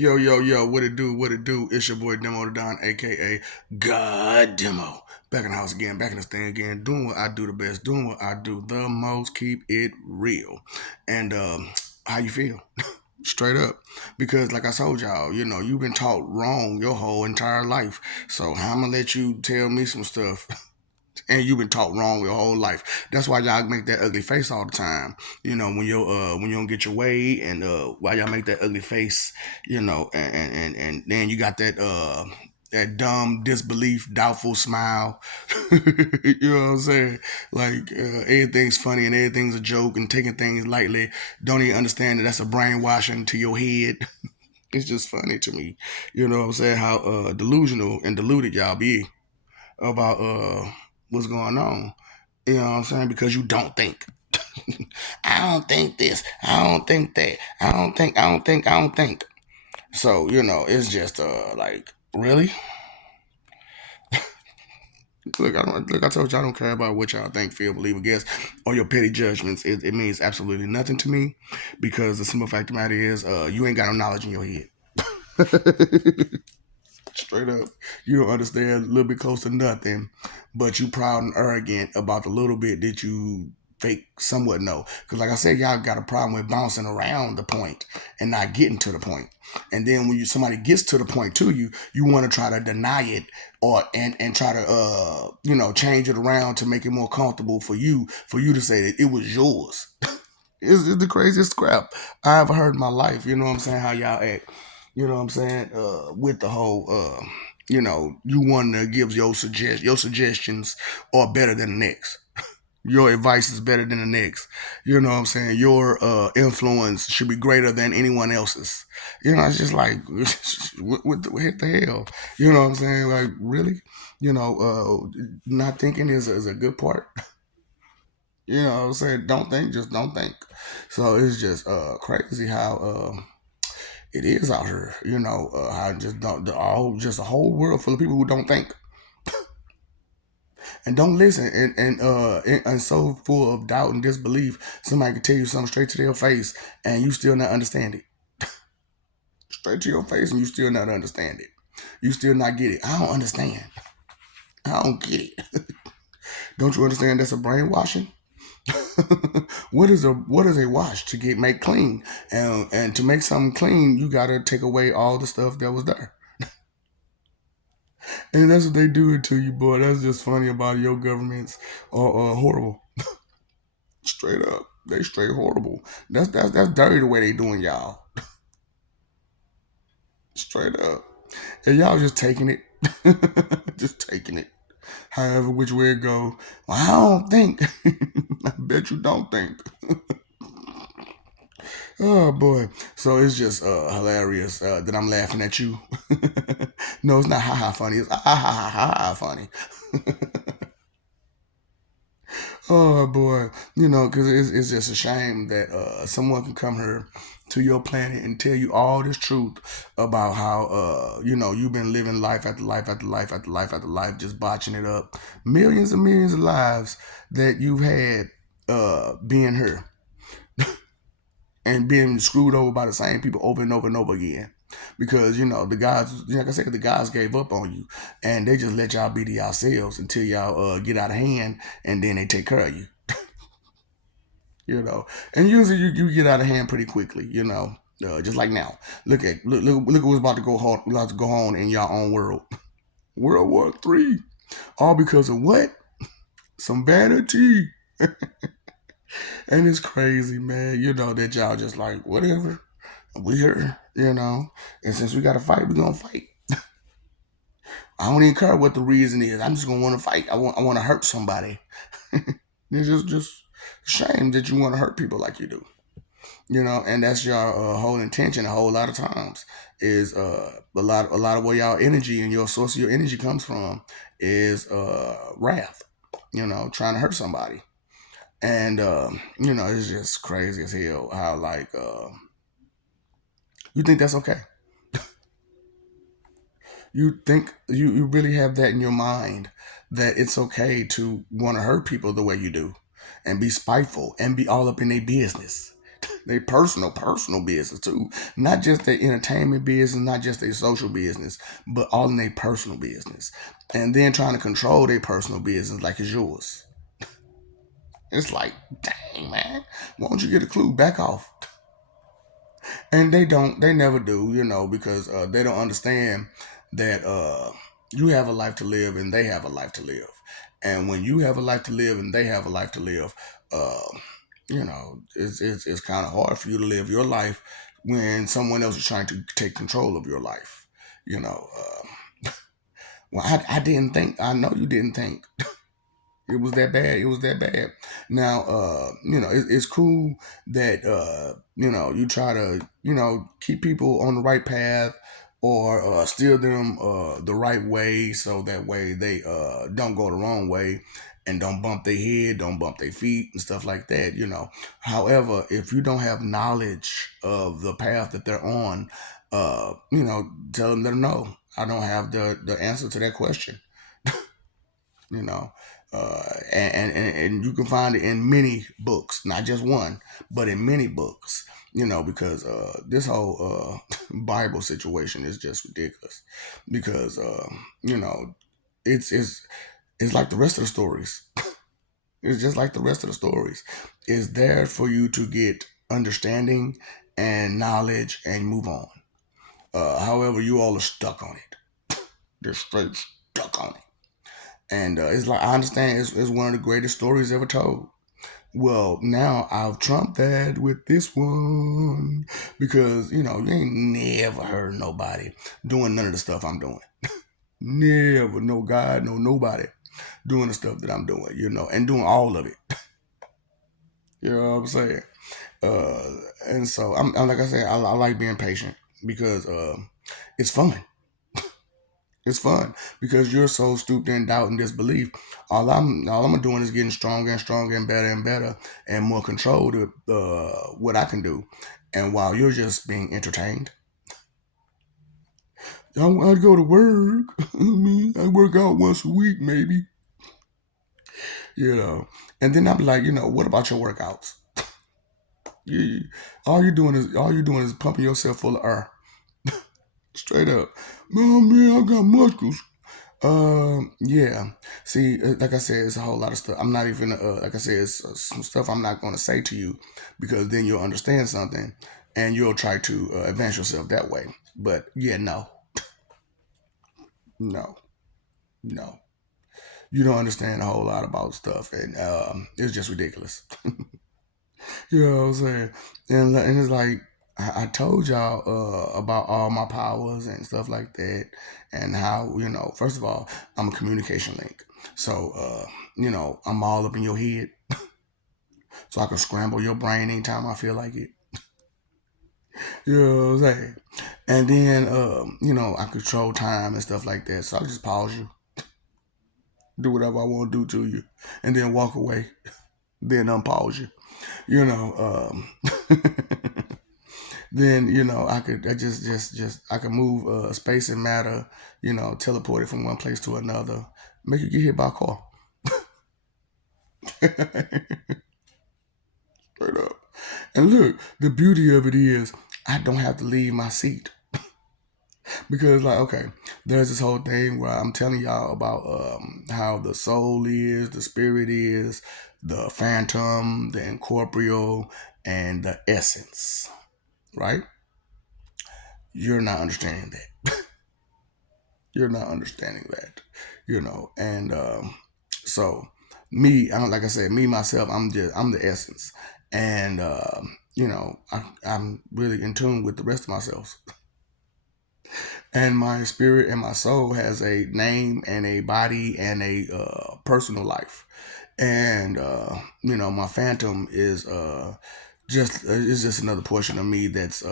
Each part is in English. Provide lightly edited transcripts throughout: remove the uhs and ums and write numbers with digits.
Yo, yo, yo, what it do? What it do? It's your boy Demo the Don, aka God Demo. Back in the house again, back in this thing again, doing what I do the best, doing what I do the most, keep it real. And how you feel? Straight up. Because like I told y'all, you've been taught wrong your whole entire life. So how I'm gonna let you tell me some stuff and you've been taught wrong your whole life. That's why y'all make that ugly face all the time. When you don't get your way, and why y'all make that ugly face. And then you got that dumb disbelief, doubtful smile. You know what I'm saying? Like everything's funny and everything's a joke and taking things lightly. Don't even understand that that's a brainwashing to your head. It's just funny to me. You know what I'm saying? How delusional and deluded y'all be about what's going on. You know what I'm saying? Because you don't think. I don't think this. I don't think that. I don't think. So, it's just like, really? Look, I told you I don't care about what y'all think, feel, believe, or guess, or your petty judgments. It means absolutely nothing to me because the simple fact of the matter is you ain't got no knowledge in your head. Straight up. You don't understand a little bit close to nothing, but you proud and arrogant about the little bit that you fake somewhat know. Because like I said, y'all got a problem with bouncing around the point and not getting to the point. And then when somebody gets to the point to you, you want to try to deny it or and try to change it around to make it more comfortable for you to say that it was yours. It's the craziest crap I ever heard in my life. You know what I'm saying? How y'all act. You know what I'm saying? With the whole, you want to give your suggestions are better than the next. Your advice is better than the next. You know what I'm saying? Your influence should be greater than anyone else's. It's just like, what the hell? You know what I'm saying? Like, really? Not thinking is a good part. You know what I'm saying? Don't think, just don't think. So it's just crazy how it is out here. How just don't just a whole world full of people who don't think and don't listen and so full of doubt and disbelief. Somebody can tell you something straight to their face and you still not understand it. Straight to your face and you still not understand it. You still not get it. I don't understand. I don't get it. Don't you understand that's a brainwashing? What is a wash to get make clean, and to make something clean you gotta take away all the stuff that was there, and that's what they do it to you, boy. That's just funny about your governments are horrible. Straight up, they straight horrible. That's dirty the way they doing y'all. Straight up, and y'all just taking it, just taking it. However, which way it go. Well, I don't think. I bet you don't think. Oh boy. So it's just hilarious that I'm laughing at you. No, it's not ha ha funny. It's ha ha ha ha ha funny. Oh boy. Because it's just a shame that someone can come here to your planet and tell you all this truth about how you've been living life after life after life after life after life, just botching it up. Millions and millions of lives that you've had being here and being screwed over by the same people over and over and over again. Because the guys, like I said, the guys gave up on you, and they just let y'all be to yourselves until y'all get out of hand, and then they take care of you. And usually you get out of hand pretty quickly. Just like now. Look at what's about to go on in your own world. World War III, all because of what? Some vanity. And it's crazy, man. That y'all just like whatever. We here, and since we got to fight, we gonna fight. I don't even care what the reason is. I'm just gonna want to fight. I want to hurt somebody. It's just a shame that you want to hurt people like you do. And that's your whole intention. A whole lot of times is a lot of where y'all energy and your source of your energy comes from is wrath. Trying to hurt somebody, and it's just crazy as hell how like you think that's okay. You think you really have that in your mind that it's okay to want to hurt people the way you do and be spiteful and be all up in their business. They personal business too. Not just their entertainment business, not just their social business, but all in their personal business. And then trying to control their personal business like it's yours. It's like, dang man, why don't you get a clue? Back off. And they don't. They never do. Because they don't understand that you have a life to live and they have a life to live. And when you have a life to live and they have a life to live, uh, it's kind of hard for you to live your life when someone else is trying to take control of your life. You know, well, I didn't think. I know you didn't think. It was that bad. It was that bad. Now, it's cool that you try to keep people on the right path or steer them the right way, so that way they don't go the wrong way and don't bump their head, don't bump their feet and stuff like that. However, if you don't have knowledge of the path that they're on, tell them that no, I don't have the answer to that question. you know and you can find it in many books, not just one, but in many books. Because this whole Bible situation is just ridiculous. Because it's it's like the rest of the stories. It's just like the rest of the stories. It's there for you to get understanding and knowledge and move on. However, you all are stuck on it. They're straight stuck on it. And it's like, I understand it's one of the greatest stories ever told. Well, now I've trumped that with this one because, you ain't never heard nobody doing none of the stuff I'm doing. Never, no God, no nobody doing the stuff that I'm doing, and doing all of it. You know what I'm saying? Uh, and so I'm like I said, I like being patient because it's fun. It's fun because you're so stupid in doubt and disbelief. All I'm doing is getting stronger and stronger and better and more control to what I can do. And while you're just being entertained, I'd go to work. I work out once a week, maybe. You know. And then I'm like, what about your workouts? You, all you're doing is pumping yourself full of air. Straight up. Man, I got muscles. Yeah. See, like I said, it's a whole lot of stuff. I'm not even, like I said, it's some stuff I'm not going to say to you because then you'll understand something and you'll try to advance yourself that way. But yeah, no, no, no. You don't understand a whole lot about stuff, and it's just ridiculous. You know what I'm saying? And it's like I told y'all about all my powers and stuff like that, and how first of all, I'm a communication link. So I'm all up in your head, so I can scramble your brain anytime I feel like it. You know what I'm saying? And then I control time and stuff like that. So I just pause you, do whatever I want to do to you, and then walk away, then unpause you. You know. Then I could move space and matter, teleport it from one place to another, make you get hit by a car. Straight up. And look, the beauty of it is I don't have to leave my seat. Because like, okay, there's this whole thing where I'm telling y'all about how the soul is, the spirit is, the phantom, the incorporeal, and the essence, right? You're not understanding that. You're not understanding that, and so me, I don't, like I said, me myself, I'm the essence, and I'm really in tune with the rest of myself. And my spirit and my soul has a name and a body and a personal life. And my phantom is just another portion of me that's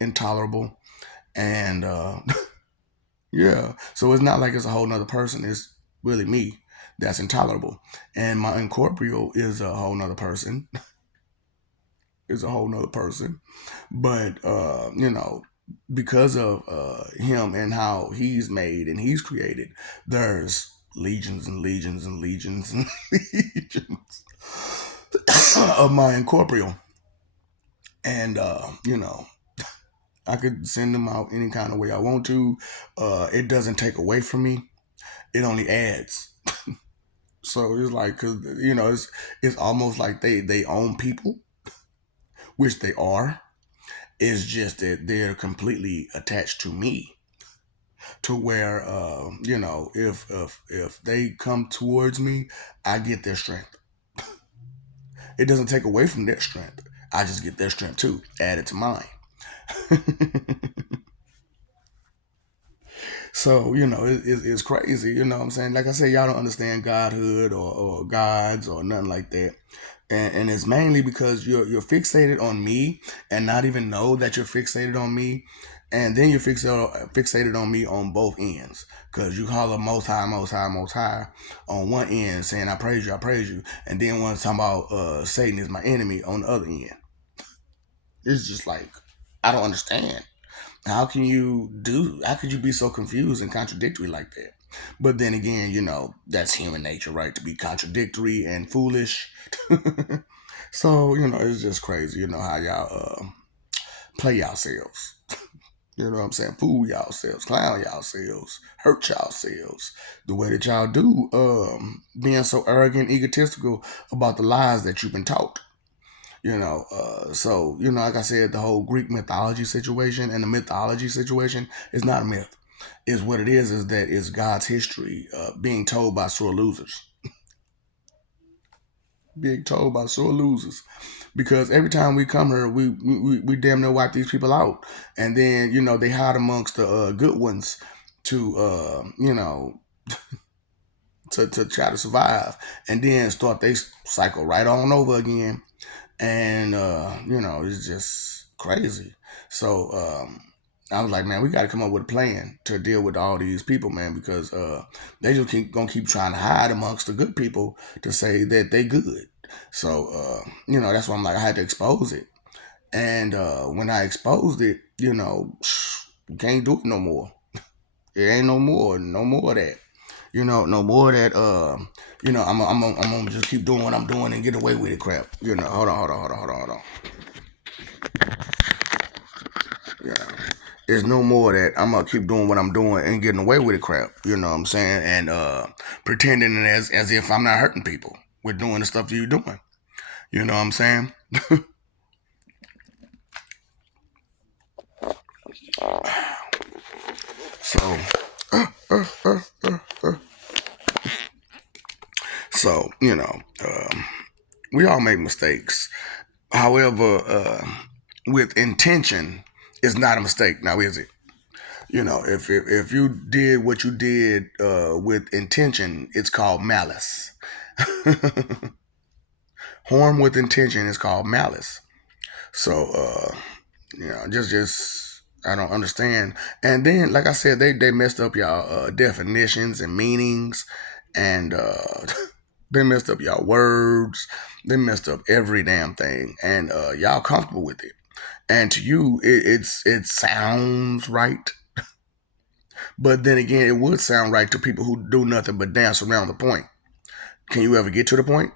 intolerable. And yeah, so it's not like it's a whole nother person. It's really me that's intolerable. And my incorporeal is a whole nother person. Is a whole nother person. But because of him and how he's made and he's created, there's legions and legions and legions and legions of my incorporeal. And I could send them out any kind of way I want to. It doesn't take away from me. It only adds. So it's like, cause it's almost like they own people, which they are. It's just that they're completely attached to me, to where if they come towards me, I get their strength. It doesn't take away from their strength. I just get their strength too, added to mine. So, it's crazy. You know what I'm saying? Like I said, y'all don't understand godhood or gods or nothing like that. And it's mainly because you're fixated on me and not even know that you're fixated on me. And then you're fixated on me on both ends. Because you holler most high, most high, most high on one end saying, I praise you, I praise you. And then when it's talking about Satan is my enemy on the other end. It's just like, I don't understand. How could you be so confused and contradictory like that? But then again, that's human nature, right? To be contradictory and foolish. So, it's just crazy, how y'all play yourselves. You know what I'm saying? Fool yourselves, clown yourselves, hurt yourselves. The way that y'all do, being so arrogant, egotistical about the lies that you've been taught. So like I said, the whole Greek mythology situation and the mythology situation is not a myth. Is what it is that it's God's history being told by sore losers, being told by sore losers. Because every time we come here, we damn near wipe these people out, and then they hide amongst the good ones to to try to survive, and then start they cycle right on over again. And it's just crazy. So I was like, man, we got to come up with a plan to deal with all these people, man, because they just gonna keep trying to hide amongst the good people to say that they good. So that's why I'm like, I had to expose it. And when I exposed it, you can't do it no more. It ain't no more of that. No more of that. I'm gonna just keep doing what I'm doing and get away with it. Crap. Hold on. Yeah. There's no more of that I'm gonna keep doing what I'm doing and getting away with it. Crap. You know what I'm saying? And pretending as if I'm not hurting people with doing the stuff that you're doing. You know what I'm saying? So, so we all make mistakes. However, with intention, it's not a mistake. Now, is it? If you did what you did with intention, it's called malice. Harm with intention is called malice. So, just I don't understand. And then, like I said, they messed up y'all definitions and meanings, and they messed up y'all words. They messed up every damn thing, and y'all comfortable with it. And to you, it sounds right. But then again, it would sound right to people who do nothing but dance around the point. Can you ever get to the point?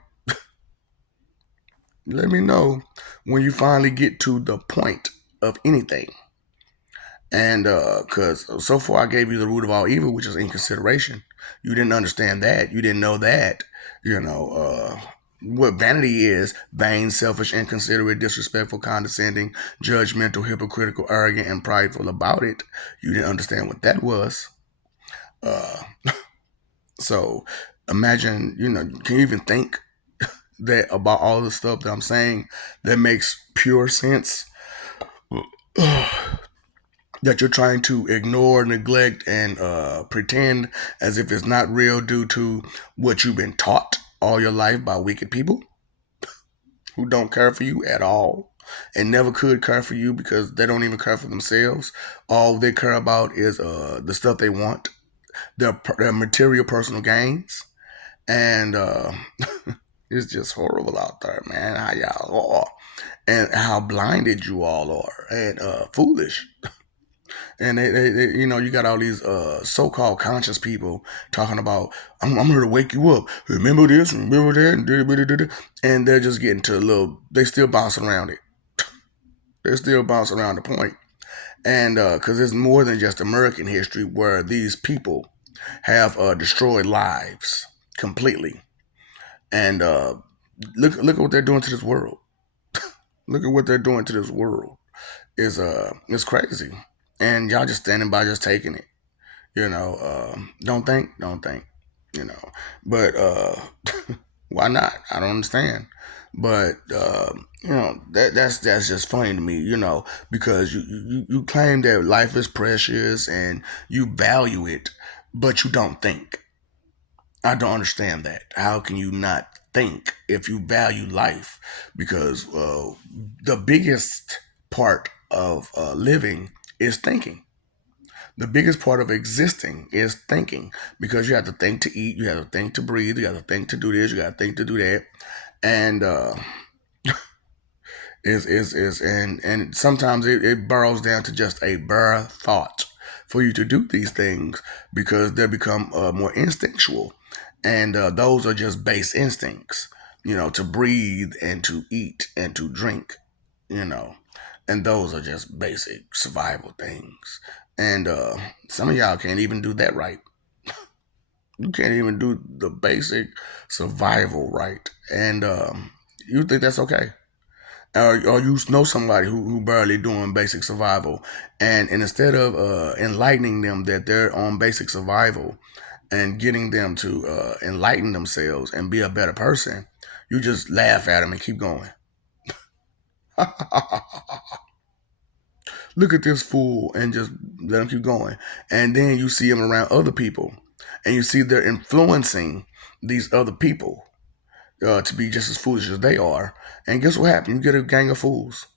Let me know when you finally get to the point of anything. And because so far I gave you the root of all evil, which is inconsideration. You didn't understand that. You didn't know that. What vanity is: vain, selfish, inconsiderate, disrespectful, condescending, judgmental, hypocritical, arrogant, and prideful about it. You didn't understand what that was. Uh, so imagine, can you even think that about all the stuff that I'm saying that makes pure sense? That you're trying to ignore, neglect, and pretend as if it's not real due to what you've been taught all your life by wicked people who don't care for you at all and never could care for you because they don't even care for themselves. All they care about is the stuff they want, their material personal gains, and it's just horrible out there, man. How y'all are, and how blinded you all are, and foolish. And you got all these so-called conscious people talking about, I'm here to wake you up. Remember this, remember that, and they're just getting to a little. They still bouncing around it. They still bounce around the point. And because it's more than just American history where these people have destroyed lives completely. And look at what they're doing to this world. Look at what they're doing to this world. It's crazy. And y'all just standing by, just taking it. Don't think. You know, but why not? I don't understand. But that's just funny to me. Because you claim that life is precious and you value it, but you don't think. I don't understand that. How can you not think if you value life? Because the biggest part of living is thinking. The biggest part of existing is thinking because you have to think to eat, you have to think to breathe, you have to think to do this, you got to think to do that, and and sometimes it burrows down to just a bare thought for you to do these things because they become more instinctual, and those are just base instincts, to breathe and to eat and to drink, you know, and those are just basic survival things. And some of y'all can't even do that right. You can't even do the basic survival right, and you think that's okay? Or you know somebody who barely doing basic survival, and instead of enlightening them that they're on basic survival and getting them to enlighten themselves and be a better person, you just laugh at them and keep going. Look at this fool, and just let them keep going. And then you see them around other people, and you see they're influencing these other people to be just as foolish as they are. And guess what happened? You get a gang of fools.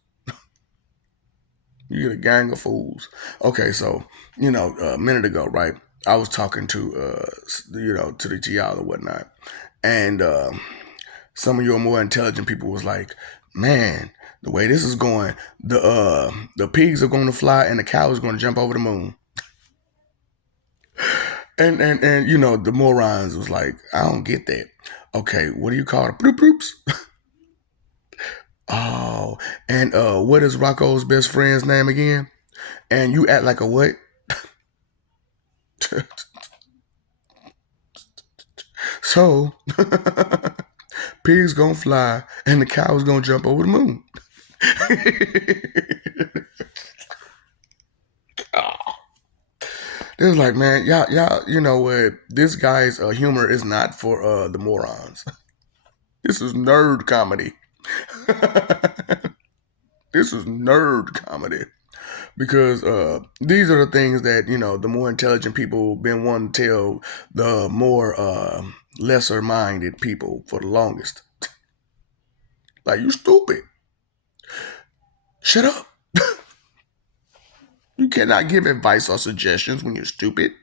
You get a gang of fools. Okay, so a minute ago, right? I was talking to to the GL or whatnot, and some of your more intelligent people was like, "Man, the way this is going, the pigs are going to fly and the cow is going to jump over the moon." And the morons was like, "I don't get that." Okay, what do you call it? Bloop bloops. Oh, and what is Rocco's best friend's name again? And you act like a what? So, pigs gonna fly and the cow's gonna jump over the moon. It was like, man, y'all, you know what? This guy's humor is not for the morons. This is nerd comedy. This is nerd comedy. Because these are the things that the more intelligent people been wanting to tell the more lesser minded people for the longest. Like, you stupid, shut up. You cannot give advice or suggestions when you're stupid.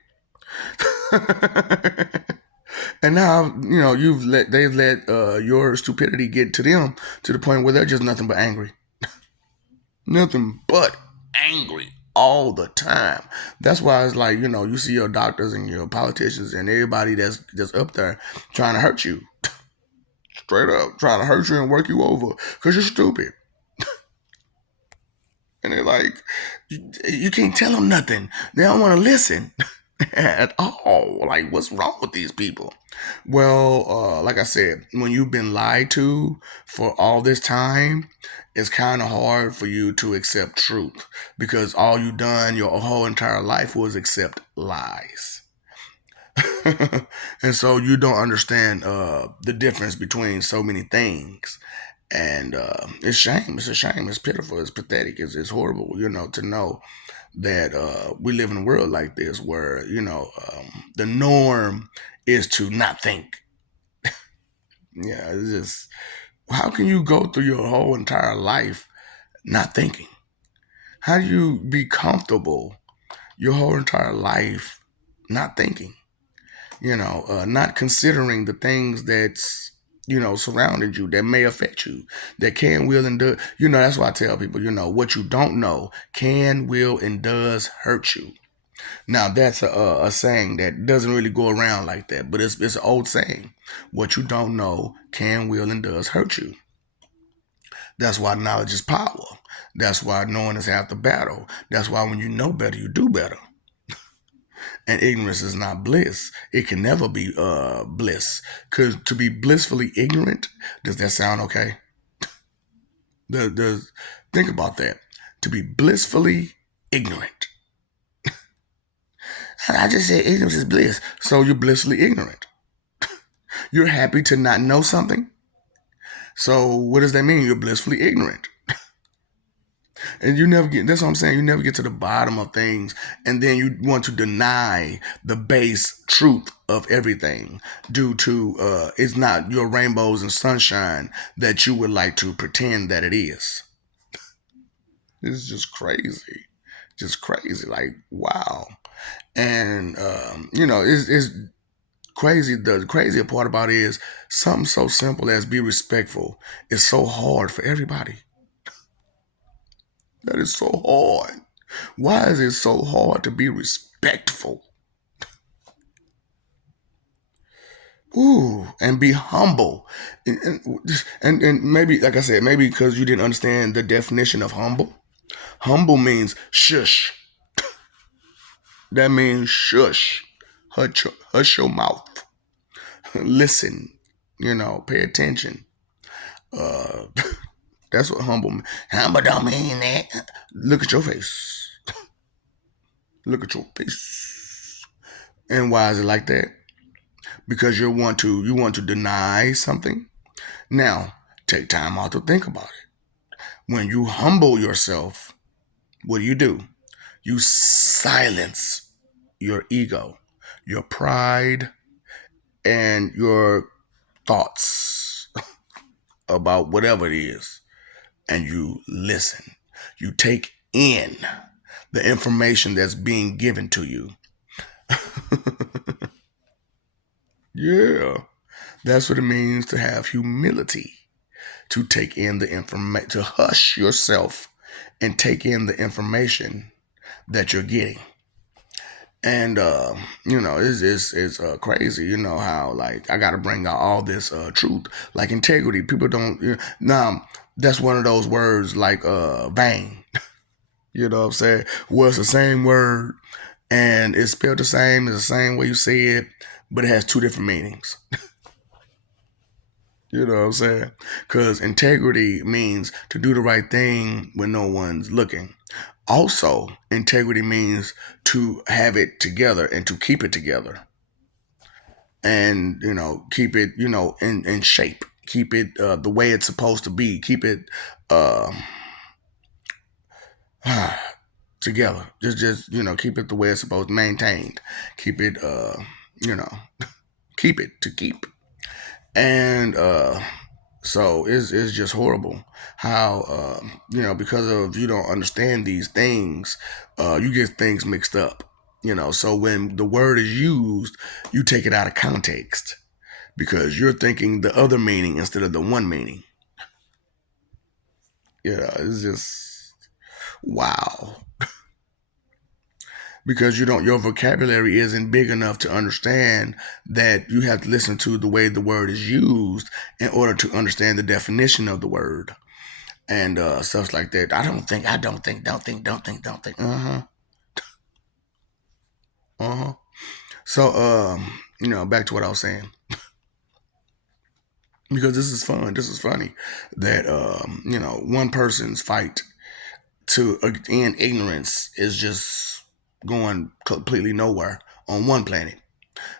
And now they've let your stupidity get to them to the point where they're just nothing but angry. Nothing but angry all the time. That's why it's like, you see your doctors and your politicians and everybody that's up there trying to hurt you. Straight up, trying to hurt you and work you over because you're stupid. And they're like, you can't tell them nothing. They don't want to listen at all. Like, what's wrong with these people? Well, like I said, when you've been lied to for all this time, it's kind of hard for you to accept truth because all you've done your whole entire life was accept lies. And so you don't understand the difference between so many things. And it's shame. It's a shame. It's pitiful. It's pathetic. It's horrible, to know that we live in a world like this where, the norm is to not think. Yeah, it's just, how can you go through your whole entire life not thinking? How do you be comfortable your whole entire life not thinking? Not considering the things that's surrounded you that may affect you, that can, will, and do. That's why I tell people, what you don't know can, will, and does hurt you. Now that's a saying that doesn't really go around like that, but it's an old saying. What you don't know can, will, and does hurt you. That's why knowledge is power. That's why knowing is half the battle. That's why when you know better, you do better. And ignorance is not bliss. It can never be bliss. Because to be blissfully ignorant, does that sound okay? Does think about that. To be blissfully ignorant. I just said ignorance is bliss. So you're blissfully ignorant. You're happy to not know something. So what does that mean? You're blissfully ignorant. And you never get, that's what I'm saying, you never get to the bottom of things. And then you want to deny the base truth of everything due to it's not your rainbows and sunshine that you would like to pretend that it is. It's just crazy. Just crazy. Like, wow. And, it's crazy. The crazier part about it is something so simple as be respectful is so hard for everybody. That is so hard. Why is it so hard to be respectful? Ooh, and be humble. And maybe, like I said, maybe because you didn't understand the definition of humble. Humble means shush. That means shush. Hush your mouth. Listen. Pay attention. Uh, that's what humble means. Humble don't mean that. Look at your face. Look at your face. And why is it like that? Because you want to deny something. Now, take time out to think about it. When you humble yourself, what do? You silence your ego, your pride, and your thoughts about whatever it is, and you listen. You take in the information that's being given to you. Yeah, that's what it means to have humility, to take in the information, to hush yourself and take in the information that you're getting. And it's crazy. How like I got to bring out all this truth, like integrity. People don't. Now that's one of those words like vain. You know what I'm saying? Well, it's the same word and it's spelled the same. It's the same way you say it, but it has two different meanings. You know what I'm saying? Because integrity means to do the right thing when no one's looking. Also, integrity means to have it together and to keep it together. And, keep it, in shape. Keep it the way it's supposed to be. Keep it uh, together. Keep it the way it's supposed to be maintained. Keep it, you know, keep it to keep. And so it's just horrible how because of you don't understand these things, you get things mixed up. So when the word is used, you take it out of context because you're thinking the other meaning instead of the one meaning. It's just wow. Because your vocabulary isn't big enough to understand that you have to listen to the way the word is used in order to understand the definition of the word and stuff like that. Don't think. Uh-huh. So back to what I was saying. Because this is fun. This is funny that one person's fight to end ignorance is just going completely nowhere on one planet.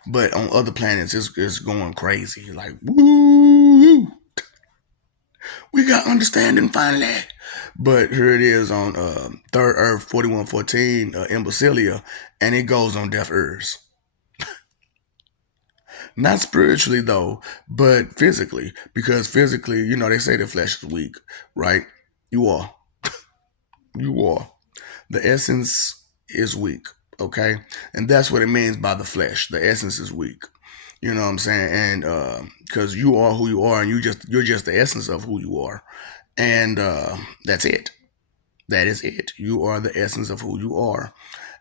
But on other planets, it's going crazy. Like, woo! We got understanding finally. But here it is on Third Earth 4114, Imbecilia, and it goes on deaf ears. Not spiritually, though, but physically. Because physically, they say the flesh is weak, right? You are. You are. The essence is weak, okay? And that's what it means by the flesh. The essence is weak. You know what I'm saying? And because you are who you are, and you're just the essence of who you are, and that's it. That is it. You are the essence of who you are,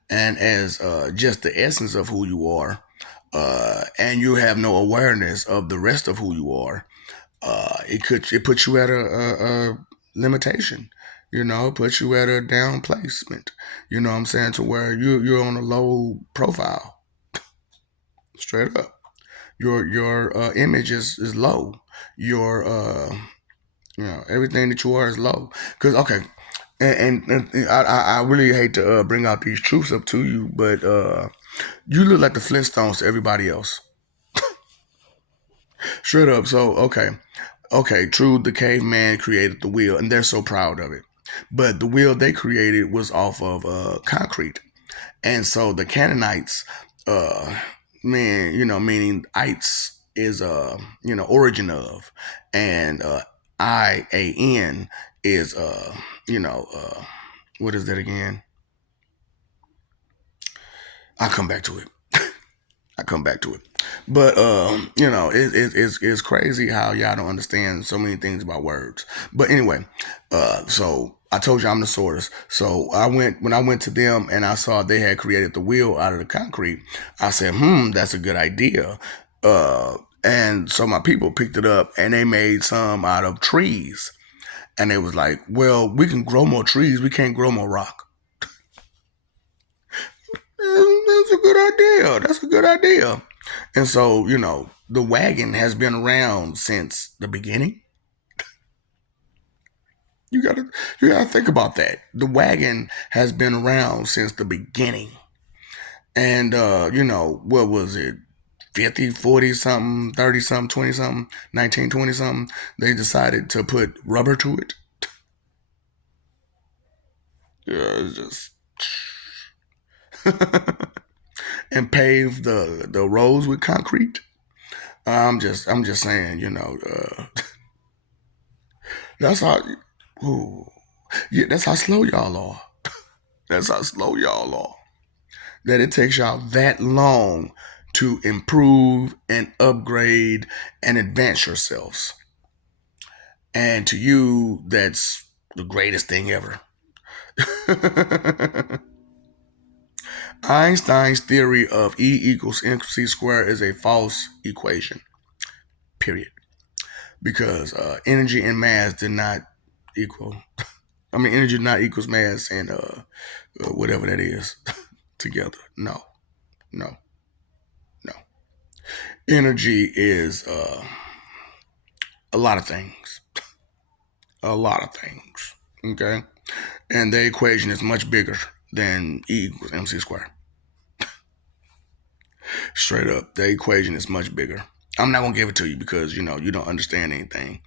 and as just the essence of who you are, and you have no awareness of the rest of who you are, it puts you at a limitation. Put you at a down placement. You know what I'm saying? To where you're on a low profile, straight up. Your image is low. Your everything that you are is low. Cause okay, and I really hate to bring out these truths up to you, but you look like the Flintstones to everybody else. Straight up. So okay, true. The caveman created the wheel, and they're so proud of it. But the wheel they created was off of concrete, and so the Canaanites, uh, man, meaning ites is origin of, and IAN is you know what is that again? I'll come back to it. I come back to it. But it's crazy how y'all don't understand so many things about words. But anyway, so I told you I'm the sorters. So when I went to them and I saw they had created the wheel out of the concrete. I said, that's a good idea. And so my people picked it up and they made some out of trees. And they was like, well, we can grow more trees. We can't grow more rock. That's a good idea. That's a good idea. And so, the wagon has been around since the beginning. You gotta you gotta think about that. The wagon has been around since the beginning. And what was it? 50, 40 something, 30 something, 20 something, 19, 20 something. They decided to put rubber to it. Yeah, it's just and pave the roads with concrete. I'm just saying, that's how. Ooh, yeah, that's how slow y'all are. That's how slow y'all are. That it takes y'all that long to improve and upgrade and advance yourselves. And to you, that's the greatest thing ever. Einstein's theory of E equals mc squared is a false equation, period. Because energy and mass did not equal. I mean, energy did not equals mass and whatever that is together. No, no, no. Energy is a lot of things. A lot of things. Okay? And the equation is much bigger than E equals mc squared. Straight up, the equation is much bigger. I'm not gonna give it to you because you don't understand anything,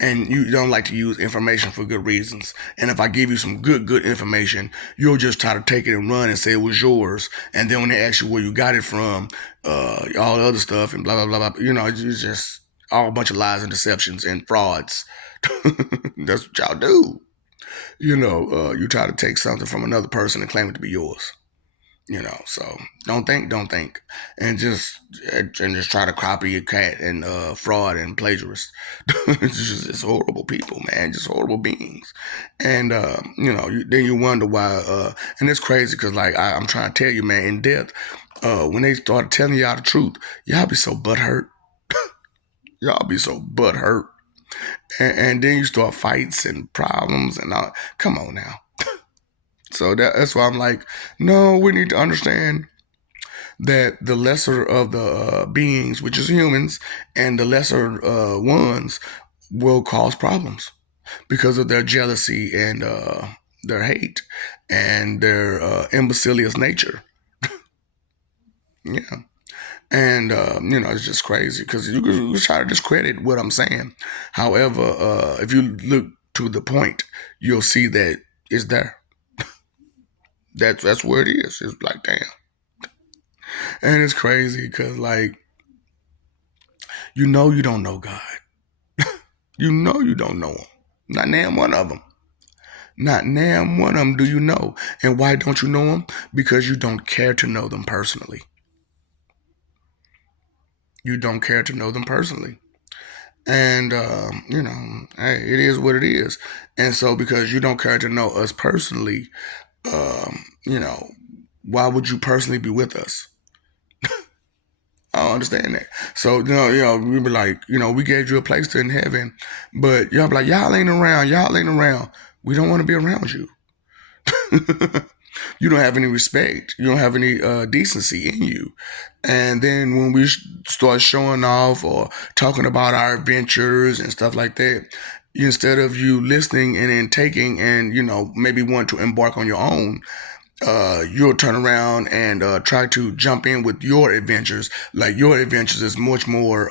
and you don't like to use information for good reasons. And if I give you some good information, you'll just try to take it and run and say it was yours. And then when they ask you where you got it from, all the other stuff and blah blah blah blah, it's just all a bunch of lies and deceptions and frauds. That's what y'all do. You try to take something from another person and claim it to be yours. So don't think, and just try to copy your cat and fraud and plagiarist. It's horrible people, man, just horrible beings. And then you wonder why. And it's crazy because like I'm trying to tell you, man, in death, when they start telling y'all the truth, y'all be so butthurt. Y'all be so butthurt, and then you start fights and problems and all. Come on now. So that's why I'm like, no, we need to understand that the lesser of the beings, which is humans, and the lesser ones will cause problems because of their jealousy and their hate and their imbecilious nature. Yeah. And, it's just crazy because you try to discredit what I'm saying. However, if you look to the point, you'll see that it's there. That's where it is. It's like, damn. And it's crazy because, like, you don't know God. You know you don't know Him. Not name one of them. Not name one of them do you know. And why don't you know them? Because you don't care to know them personally. You don't care to know them personally. And, hey, it is what it is. And so, because you don't care to know us personally, um, you know, why would you personally be with us? I y'all understand that. So we be like, we gave you a place in heaven, but y'all be like, y'all ain't around. Y'all ain't around. We don't want to be around you. You don't have any respect. You don't have any decency in you. And then when we start showing off or talking about our adventures and stuff like that, instead of you listening and then taking and maybe want to embark on your own, you'll turn around and try to jump in with your adventures. Like your adventures is much more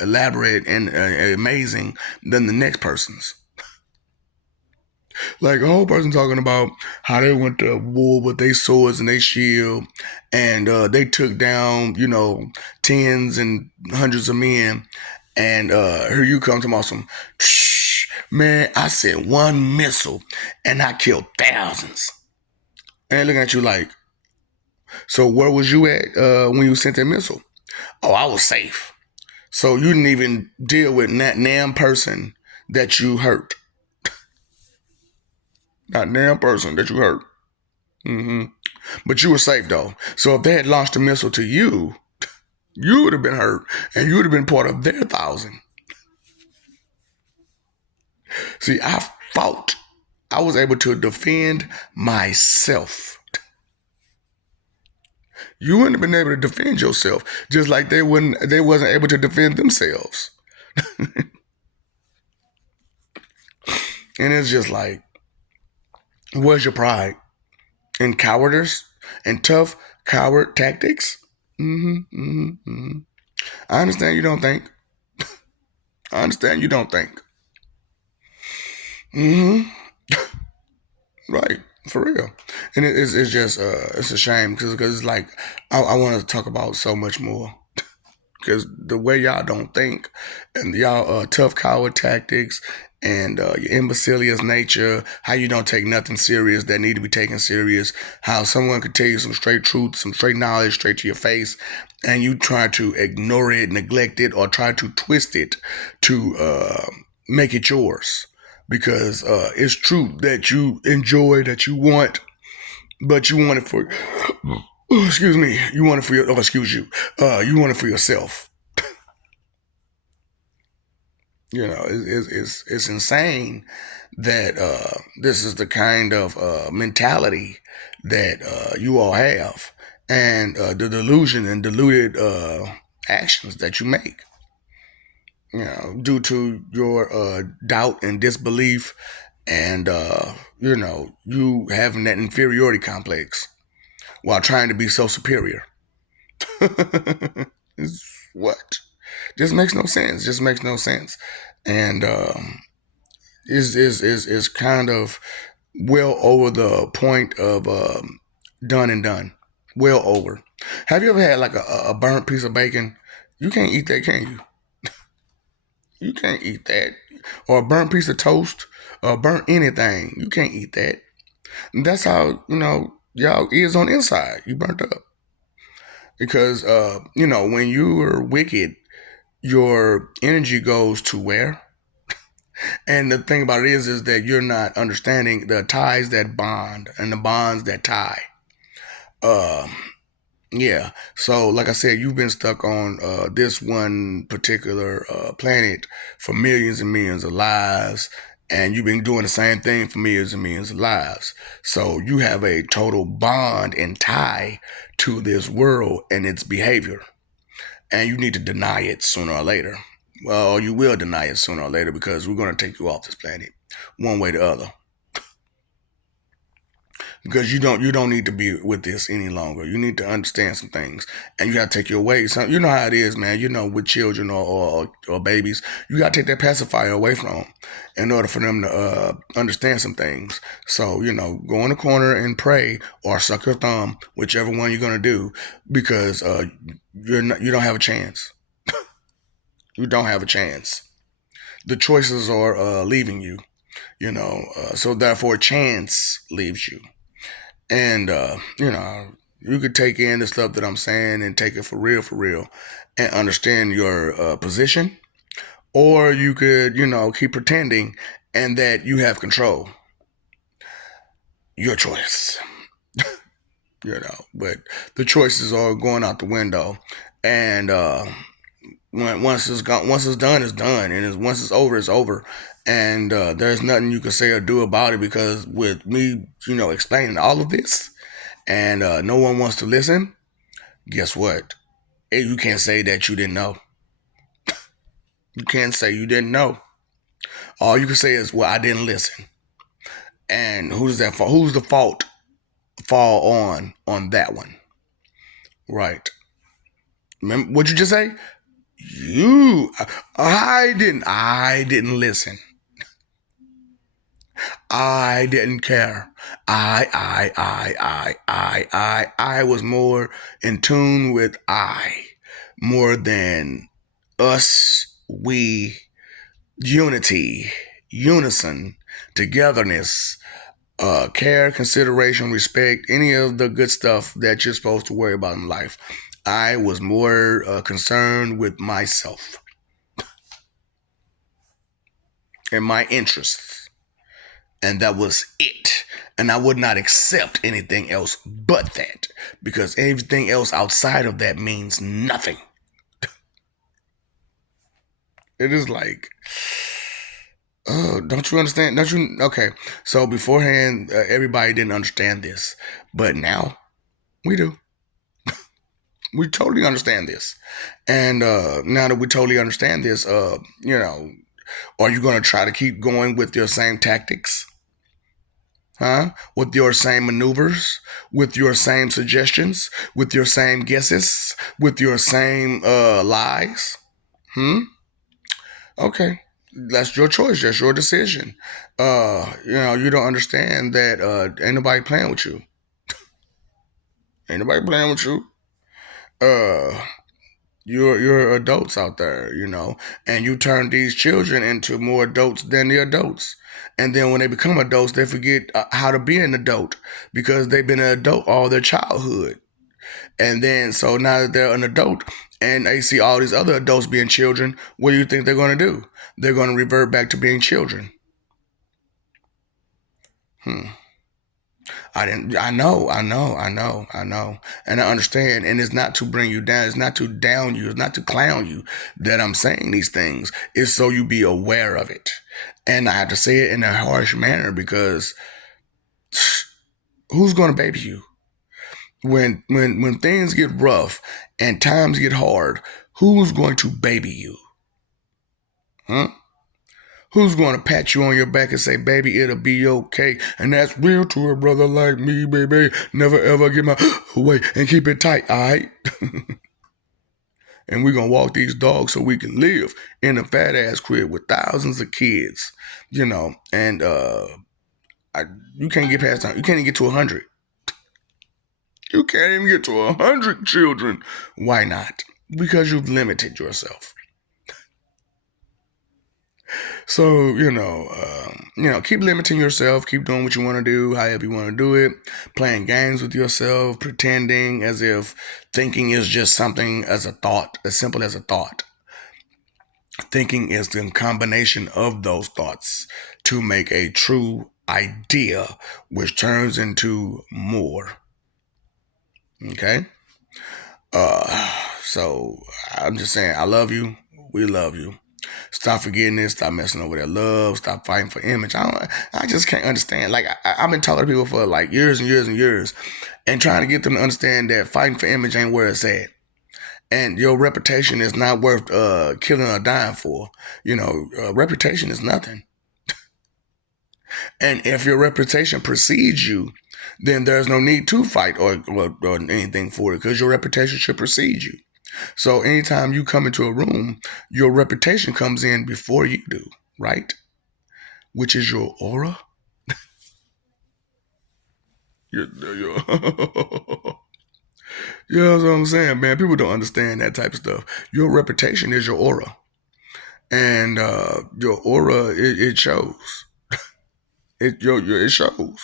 elaborate and amazing than the next person's. Like a whole person talking about how they went to war with their swords and their shield, and they took down, tens and hundreds of men. And here you come to some, man, I sent one missile and I killed thousands. And looking at you like, so where was you at when you sent that missile? Oh, I was safe. So you didn't even deal with that damn person that you hurt. That damn person that you hurt. Mm-hmm. But you were safe though. So if they had launched a missile to you, you would have been hurt and you would have been part of their 1,000. See, I fought. I was able to defend myself. You wouldn't have been able to defend yourself, just like they wasn't able to defend themselves. And it's just like, where's your pride? In cowardice? And tough coward tactics? I understand you don't think. I understand you don't think. Right, for real. And it's just it's a shame because it's like I want to talk about so much more. Because the way y'all don't think and y'all tough coward tactics and your imbecilious nature, how you don't take nothing serious that need to be taken serious, how someone could tell you some straight truth, some straight knowledge straight to your face, and you try to ignore it, neglect it, or try to twist it to make it yours. Because it's true that you enjoy, that you want, but you want it for, excuse me, you want it for your, you want it for yourself. It's insane that this is the kind of mentality that you all have, and the delusion and deluded actions that you make. Due to your doubt and disbelief, and you having that inferiority complex while trying to be so superior. What? Just makes no sense. Just makes no sense. And is kind of well over the point of done and done. Well over. Have you ever had like a burnt piece of bacon? You can't eat that, can you? You can't eat that. Or a burnt piece of toast, or burnt anything. You can't eat that. And that's how, y'all is on the inside. You burnt up. Because, when you are wicked, your energy goes to where? And the thing about it is that you're not understanding the ties that bond and the bonds that tie. Yeah. So, like I said, you've been stuck on this one particular planet for millions and millions of lives, and you've been doing the same thing for millions and millions of lives. So, you have a total bond and tie to this world and its behavior, and you need to deny it sooner or later. Well, you will deny it sooner or later because we're going to take you off this planet one way or the other. Because you don't need to be with this any longer. You need to understand some things, and you got to take your away. So you know how it is, man. With children or babies, you got to take that pacifier away from them in order for them to understand some things. So go in the corner and pray or suck your thumb, whichever one you're gonna do, because you don't have a chance. You don't have a chance. The choices are leaving you. So therefore, chance leaves you. And, you could take in the stuff that I'm saying and take it for real, and understand your position. Or you could, keep pretending and that you have control. Your choice. But the choices are going out the window, and once it's gone, once it's done, and once it's over, and there's nothing you can say or do about it because with me, explaining all of this, and no one wants to listen. Guess what? You can't say that you didn't know. You can't say you didn't know. All you can say is, "Well, I didn't listen." And who's that fault? Who's the fault fall on that one? Right. Remember what you just say? You. I didn't listen. I didn't care. I was more in tune with more than us, we, unity, unison, togetherness, care, consideration, respect, any of the good stuff that you're supposed to worry about in life. I was more concerned with myself and my interests, and that was it. And I would not accept anything else but that because everything else outside of that means nothing. It is like, oh, don't you understand? Don't you? Okay, so beforehand, everybody didn't understand this, but now we do. We totally understand this, and now that we totally understand this, are you going to try to keep going with your same tactics? Huh? With your same maneuvers, with your same suggestions, with your same guesses, with your same lies? Hmm? Okay. That's your choice. That's your decision. You don't understand that ain't nobody playing with you. Ain't nobody playing with you. Uh you're adults out there, and you turn these children into more adults than the adults. And then when they become adults, they forget how to be an adult because they've been an adult all their childhood. And then so now that they're an adult and they see all these other adults being children, what do you think they're going to do? They're going to revert back to being children. Hmm. I didn't. I know, and I understand. And it's not to bring you down. It's not to down you. It's not to clown you that I'm saying these things. It's so you be aware of it. And I have to say it in a harsh manner because who's going to baby you when things get rough and times get hard? Who's going to baby you? Huh? Who's going to pat you on your back and say, baby, it'll be okay? And that's real to a brother like me, baby. Never ever get my away and keep it tight, all right? And we're going to walk these dogs so we can live in a fat ass crib with thousands of kids, and you can't get past time. You can't even get to 100. You can't even get to 100 children. Why not? Because you've limited yourself. So keep limiting yourself. Keep doing what you want to do, however you want to do it. Playing games with yourself, pretending as if thinking is just something as a thought, as simple as a thought. Thinking is the combination of those thoughts to make a true idea, which turns into more. Okay. So I'm just saying, I love you. We love you. Stop forgetting this. Stop messing over their love. Stop fighting for image. I just can't understand. Like I've been talking to people for like years and years and years, and trying to get them to understand that fighting for image ain't where it's at. And your reputation is not worth killing or dying for. Reputation is nothing. And if your reputation precedes you, then there's no need to fight or anything for it because your reputation should precede you. So anytime you come into a room, your reputation comes in before you do, right? Which is your aura. Your You know what I'm saying, man? People don't understand that type of stuff. Your reputation is your aura. And your aura, it shows. It shows.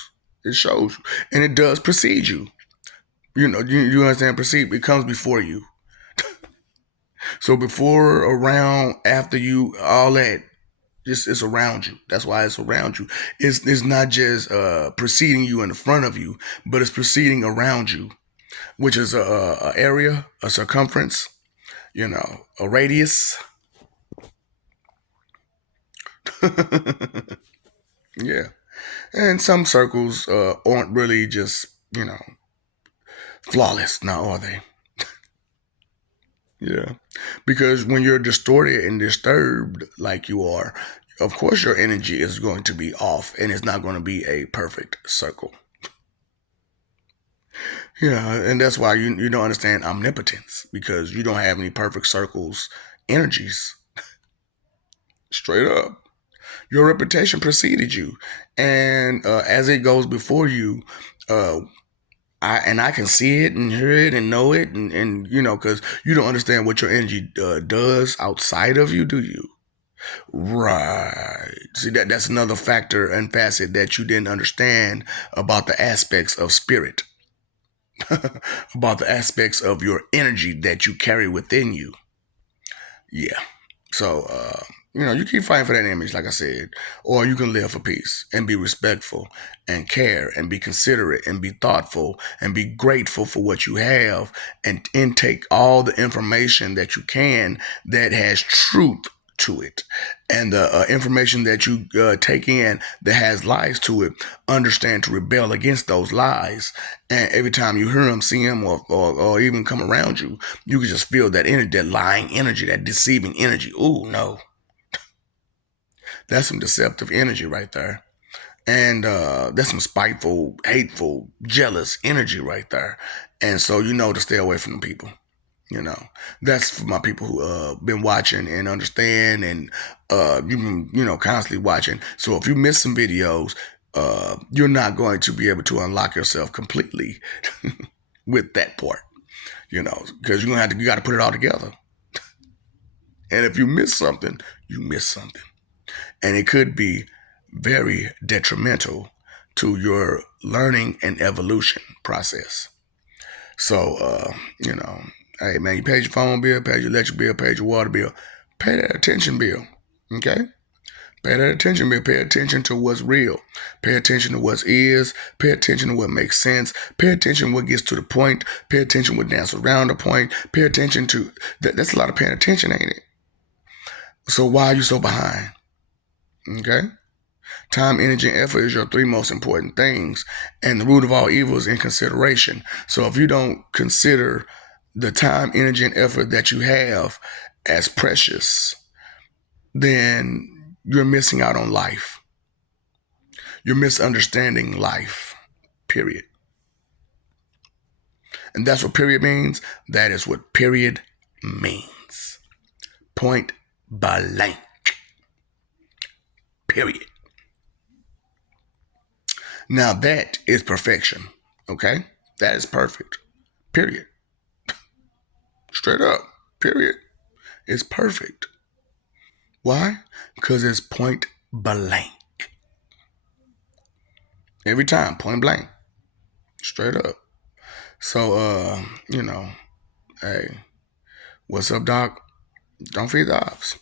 It shows. And it does precede you. You understand? Precede. It comes before you. So before, around, after you, all that, It's around you. That's why it's around you. It's not just preceding you in the front of you, but it's preceding around you, which is a area, a circumference, a radius. Yeah. And some circles aren't really just, flawless, now are they? Yeah. Because when you're distorted and disturbed like you are, of course your energy is going to be off and it's not going to be a perfect circle. Yeah, and that's why you don't understand omnipotence, because you don't have any perfect circles energies. Straight up. Your reputation preceded you. And as it goes before you, uh, I can see it and hear it and know it, and because you don't understand what your energy does outside of you, do you? Right. See, that's another factor and facet that you didn't understand about the aspects of spirit, about the aspects of your energy that you carry within you. Yeah. So, you keep fighting for that image, like I said, or you can live for peace and be respectful and care and be considerate and be thoughtful and be grateful for what you have and intake all the information that you can that has truth to it. And the information that you take in that has lies to it, understand to rebel against those lies. And every time you hear them, see them, or even come around you, you can just feel that energy, that lying energy, that deceiving energy. Ooh, no. That's some deceptive energy right there. And that's some spiteful, hateful, jealous energy right there. And so you know to stay away from the people. That's for my people who been watching and understand, and you've been constantly watching. So if you miss some videos, you're not going to be able to unlock yourself completely with that part, because you got to put it all together. And if you miss something, you miss something, and it could be very detrimental to your learning and evolution process. So, hey man, you paid your phone bill, paid your electric bill, paid your water bill, pay that attention bill. Okay? Pay that attention bill. Pay attention to what's real. Pay attention to what is. Pay attention to what makes sense. Pay attention to what gets to the point. Pay attention to what dances around the point. Pay attention to that's a lot of paying attention, ain't it? So why are you so behind? Okay? Time, energy, and effort is your three most important things. And the root of all evil is inconsideration. So if you don't consider the time, energy, and effort that you have as precious, then you're missing out on life. You're misunderstanding life, period. And that's what period means. That is what period means. Point blank. Period. Now that is perfection. Okay? That is perfect. Period. Straight up. Period. It's perfect. Why? Because it's point blank. Every time, point blank. Straight up. So, hey, what's up, Doc? Don't feed the ops.